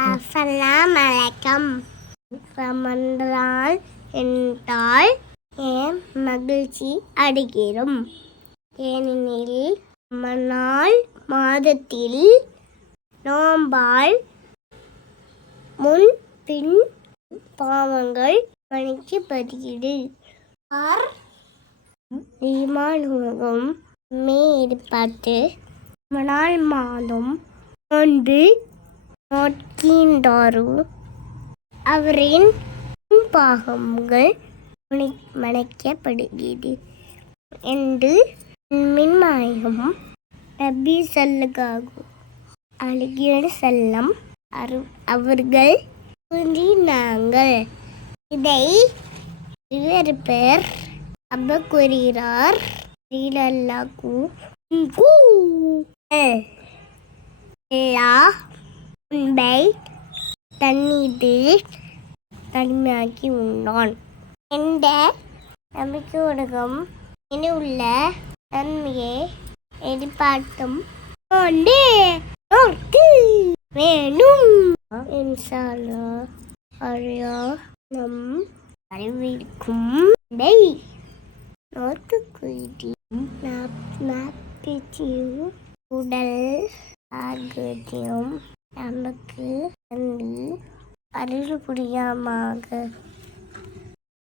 அஸ்ஸலாமு அலைக்கும். ரமலான் என்றால் ஏன் மகிழ்ச்சி அடைகிறோம்? ஏனெனில் ரமலான் மாதத்தில் நோன்பால் முன் பின் பாவங்கள் மன்னிக்கப்படுகிறது. ஈமானுக்கும் எதிர்பார்த்து ரமலான் மாதம் நோன்பு நோக்கின்றாரோ அவரின் பாகங்கள் மன்னிக்கப்படுகிறது என்று மின்மாயம் நபி ஸல்லல்லாஹு அலைஹி வஸல்லம் அவர்கள் கூறினார்கள். இதை வேறு பேர் அபூ ஹுரைரா ரலியல்லாஹு அன்ஹு அல்லாஹ் உன்னை தண்ணீரில் தனிமையாக்கி உண்டான் என்ற நம்பிக்கையுடன் இனியுள்ள நன்மையை எதிர்பார்த்தும் கொண்டே வேண்டும். இன்ஷா அல்லாஹ் அல்லாஹ் நம் அறிவிக்கும் உடல் ஆரோக்கியம் நமக்கு அருள் புரியாமாக.